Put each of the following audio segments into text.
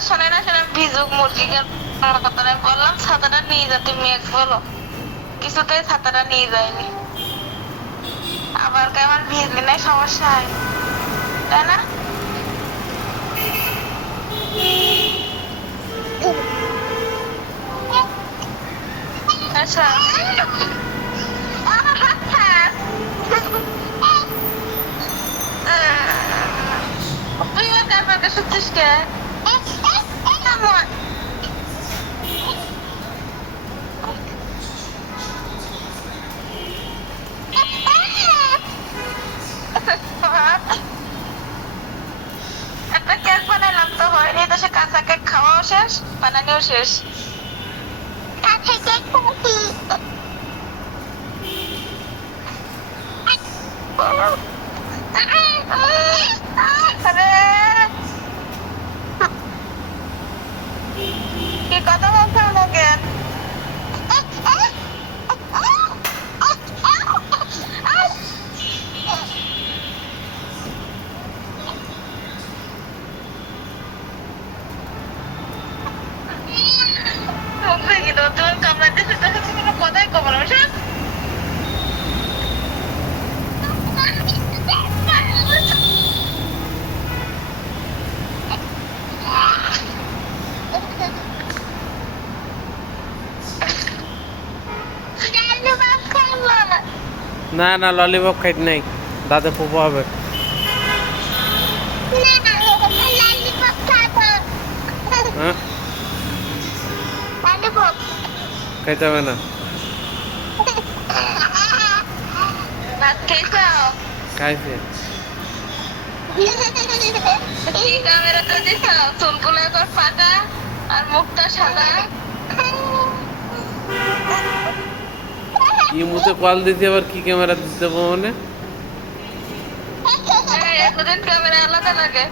শোনে না শোনে ভিজুক মুরগিকে বললাম ছাতাটা নিয়ে যা তুমি এক বলো কিছুতেই ছাতাটা নিয়ে যায়নি আবার কেমন ভিজলি নাই সমস্যা হয় তাই না আচ্ছা তুই ওর কাপড়কে শুচ্ছিস কে একটা কেক বানাইলাম তো হয়নি তো সে কাঁচা কেক খাওয়াও শেষ বানানিও শেষ কাঁচা কেক কি কথা বলছো আমাকে তুমি কামড়াতে কোনো কথাই কবো না না না ললিপপ খাইতে নাই দাঁতে ফুপো হবে হ্যাঁ খাইতে হবে না খাইছে ক্যামেরা তো দিছ চুলগুলো একবার ফাটা আর মুখটা সাদা ইমুতে কল দিতে আবার কি ক্যামেরা দিতে মানে এতদিন ক্যামেরা আলাদা লাগে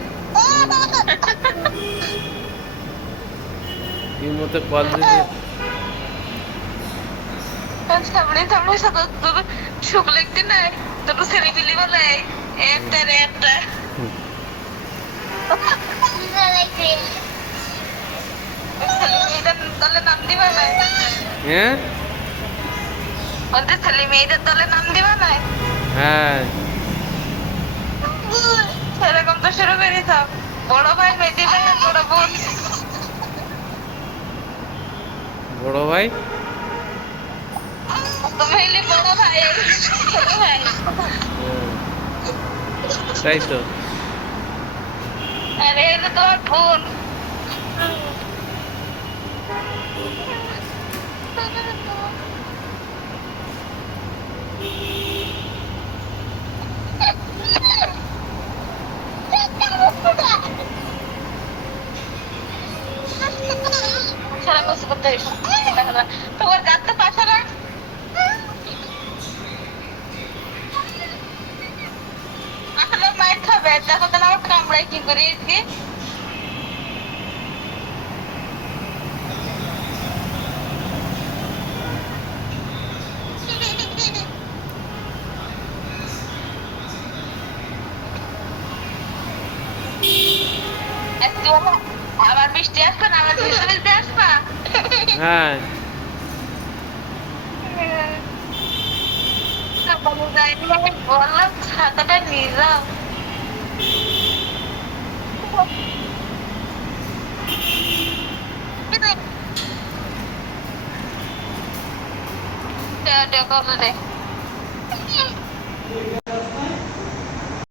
ইমুতে কল দিতে সামনে সামনে সাদা শুকলে একদিন নাই তোর ছেলে পিলি বলে একটা রে একটা দলে নাম দিবা নাই হ্যাঁ বলতে ছেলে মেয়েদের দলে নাম দিবা নাই হ্যাঁ সেরকম তো শুরু করে সব বড় ভাই মেয়েদি ভাই বড় বোন বড় ভাই তুমি হইলে বড় ভাই ছোট ভাই তাই তো আরে এটা তোমার বোন সারা বসে করতে তোমার গাছ তো পাশে না আসলে মায়ের খাবে দেখো তাহলে আমার কামড়াই কি করি কি আবার বৃষ্টি আসবে না আবার বৃষ্টি আসবা হ্যাঁ বললাম ছাতাটা নিয়ে যাও কবে